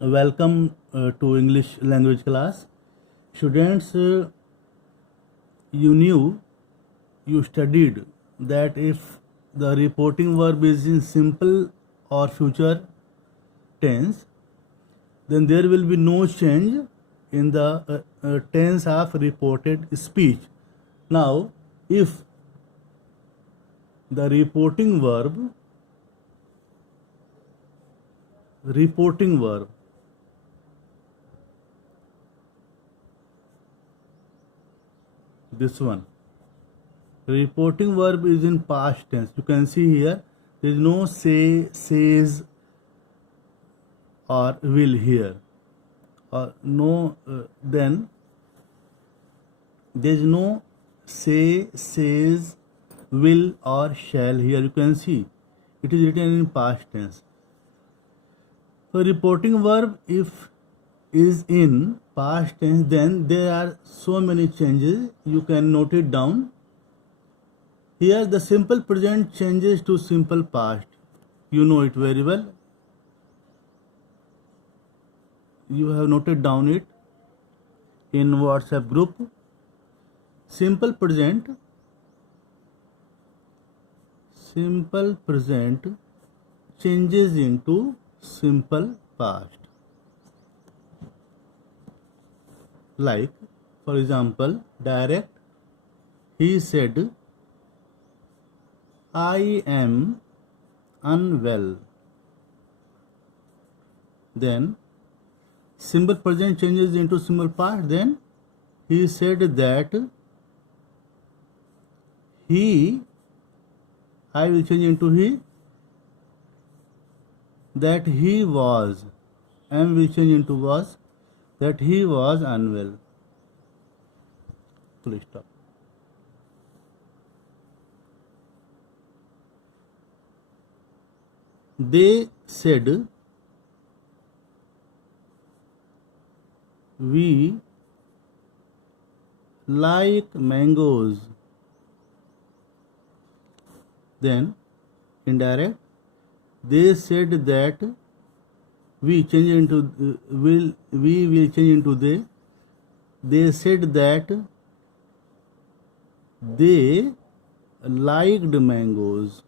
Welcome to English language class. Students, you studied that if the reporting verb is in simple or future tense, then there will be no change in the tense of reported speech. Now, if the reporting verb this one, reporting verb is in past tense. You can see here there is no say, says or will here, or no then there is no say, says, will or shall here. You can see it is written in past tense. So reporting verb if is in past tense, then there are so many changes. You can note it down. Here the simple present changes to simple past. You know it very well. You have noted down it in WhatsApp group. Simple present changes into simple past. Like, for example, direct, he said, I am unwell. Then simple present changes into simple past. Then he said that I will change into he, that he was, am will change into was, that he was unwell. Full stop. They said, we like mangoes. Then indirect, they said that we change into we will change into they. They said that they liked mangoes.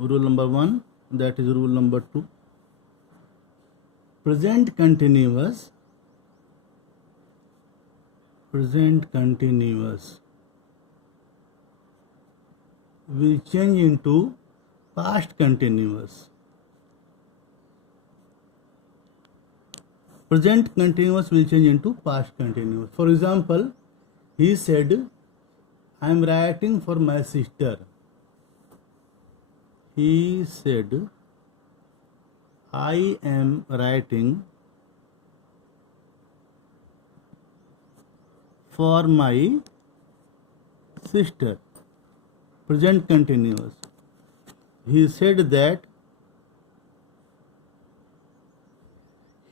Rule number 1, that is rule number 2. Present continuous will change into past continuous. Present continuous will change into past continuous. For example, he said, I am writing for my sister. He said, I am writing for my sister. Present continuous. He said that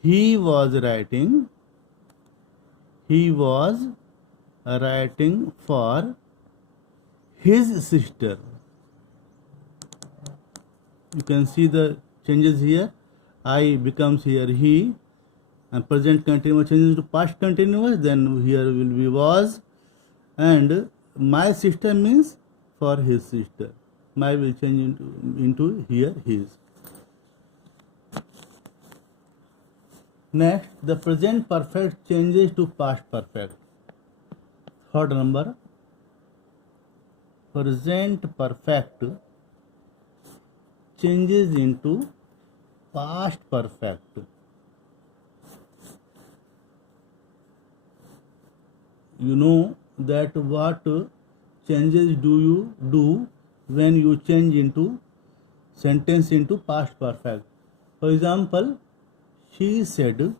he was writing for his sister. You can see the changes here. I becomes here he, and present continuous changes to past continuous. Then here will be was, and my sister means for his sister. My will change into here his. Next, the present perfect changes to past perfect. Third number, present perfect changes into past perfect. You know that what changes do you do when you change into sentence into past perfect. For example, she said,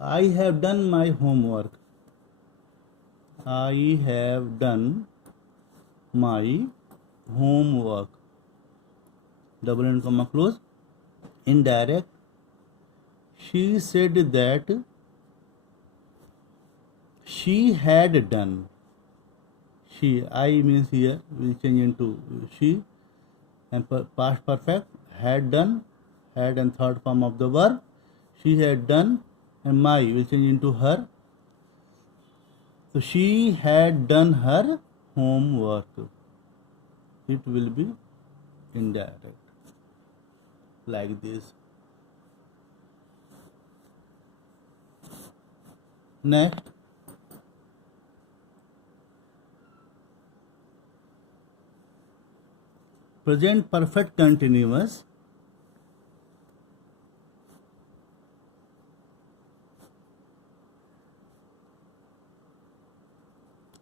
I have done my homework. I have done my homework. Double and comma close. Indirect, she said that she had done. She, I means here will change into she, and past perfect, had done, had and third form of the verb. She had done, and my will change into her. So she had done her homework. It will be indirect, like this. Next, present perfect continuous.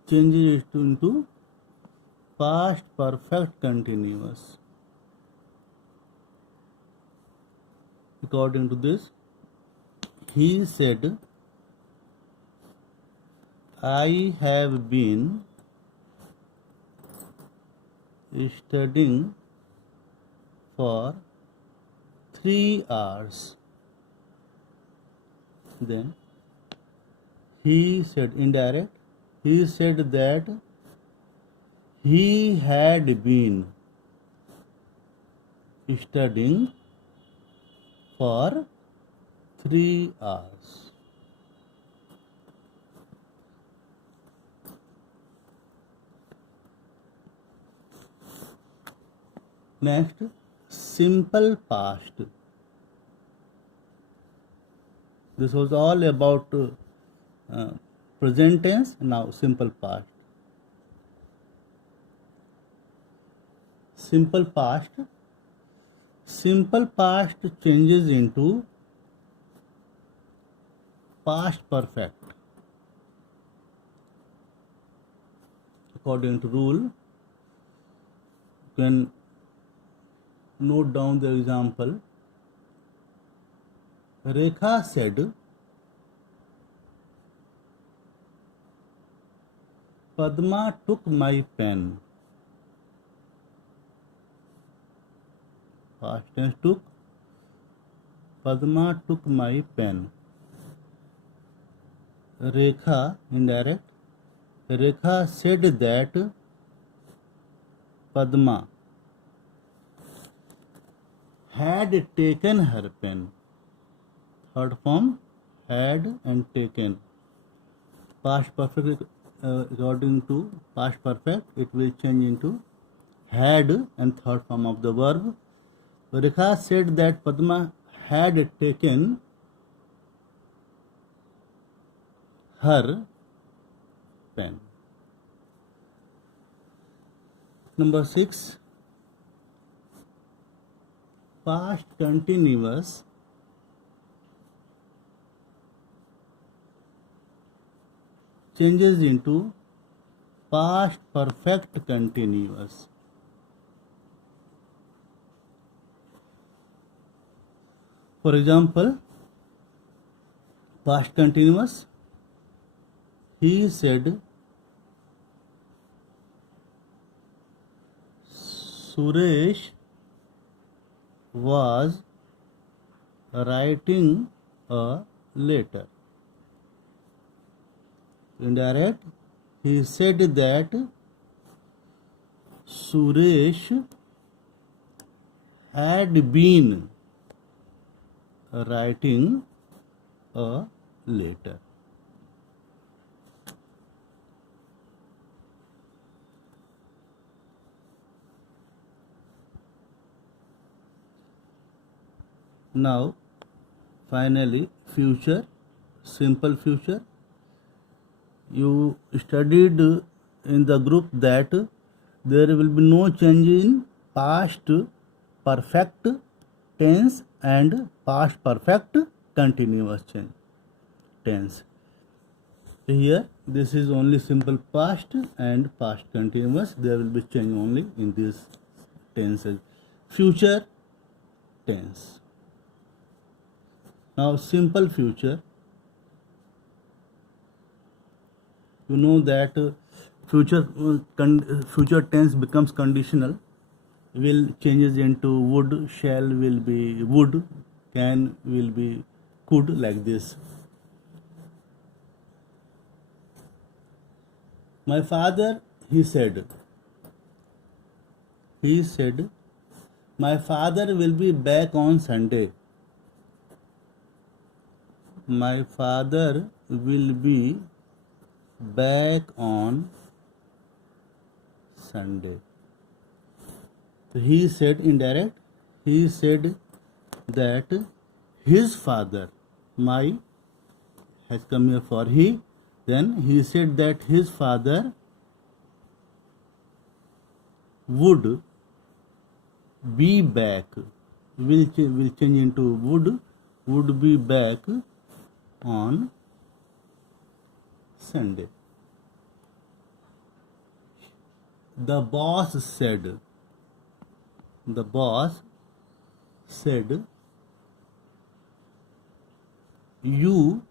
Changes it into past perfect continuous. According to this, he said, I have been studying for 3 hours. Then he said, indirect, he said that he had been studying for 3 hours. Next, simple past. This was all about present tense. Now simple past. Simple past. Simple past changes into past perfect. According to rule, you can note down the example. Rekha said, Padma took my pen. Past tense took. Padma took my pen. Rekha, indirect. Rekha said that Padma had taken her pen. Third form, had and taken. Past perfect, according to past perfect, it will change into had and third form of the verb. Rekha said that Padma had taken her pen. Number 6, past continuous changes into past perfect continuous. For example, past continuous, he said, Suresh was writing a letter. Indirect, he said that Suresh had been writing a letter. Now, finally, future, simple future. You studied in the group that there will be no change in past perfect tense and past perfect continuous tense. Here, this is only simple past and past continuous. There will be change only in these tenses. Future tense. Now, simple future. You know that future tense becomes conditional. Will changes into would, shall will be would, can will be could, like this. My father, he said, my father will be back on Sunday. My father will be back on Sunday. So he said indirect, he said that his father, my has come here for he, then he said that his father would be back, will change into would be back on Sunday. The boss said, you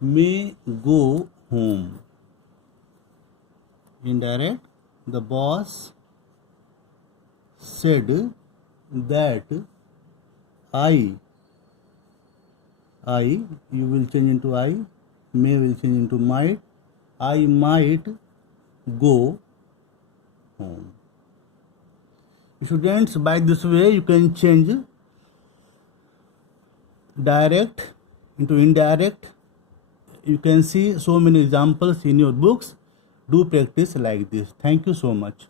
may go home. Indirect, the boss said that you will change into I, may will change into might, I might go home. Students, by this way you can change direct into indirect. You can see so many examples in your books. Do practice like this. Thank you so much.